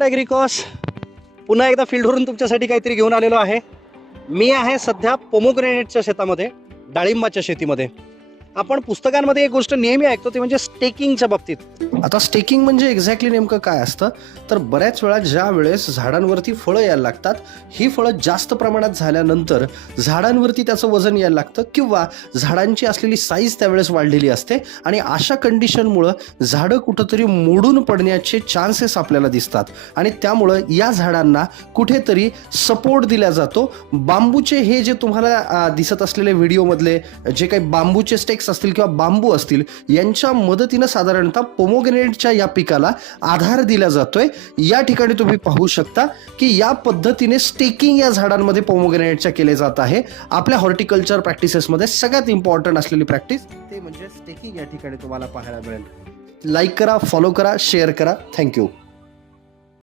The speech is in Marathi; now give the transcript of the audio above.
ॲग्रिकॉस पुन्हा एकदा फील्डवरून तुमच्यासाठी काहीतरी घेऊन आलेलो आहे. मी आहे सध्या पोमोग्रेनेटच्या शेतामध्ये, डाळिंबाच्या शेतीमध्ये. आपण पुस्तकांमध्ये एक गोष्ट नेहमी ऐकतो ते म्हणजे स्टेकिंगच्या बाबतीत. आता स्टेकिंग म्हणजे एक्झॅक्टली नेमकं काय असतं तर बऱ्याच वेळा ज्या वेळेस झाडांवरती फळं यायला लागतात, ही फळं जास्त प्रमाणात झाल्यानंतर झाडांवरती त्याचं वजन यायला लागतं किंवा झाडांची असलेली साईज त्यावेळेस वाढलेली असते आणि अशा कंडिशनमुळं झाडं कुठंतरी मोडून पडण्याचे चान्सेस आपल्याला दिसतात आणि त्यामुळं या झाडांना कुठेतरी सपोर्ट दिला जातो. बांबूचे हे जे तुम्हाला दिसत असलेले व्हिडिओमधले जे काही बांबूचे स्टेक्स असतील किंवा बांबू असतील यांच्या मदतीनं साधारणतः पोमोग्रेनेटच्या या पिकाला आधार दिला जातोय. या ठिकाणी तुम्ही पाहू शकता की या पद्धतीने स्टेकिंग या झाडांमध्ये पोमोग्रेनेटच्या केले जात आहे. आपल्या हॉर्टिकल्चर प्रॅक्टिसेसमध्ये सगळ्यात इम्पॉर्टंट असलेली प्रॅक्टिस ते म्हणजे स्टेकिंग या ठिकाणी तुम्हाला पाहायला मिळेल. लाईक करा, फॉलो करा, शेअर करा. थँक्यू.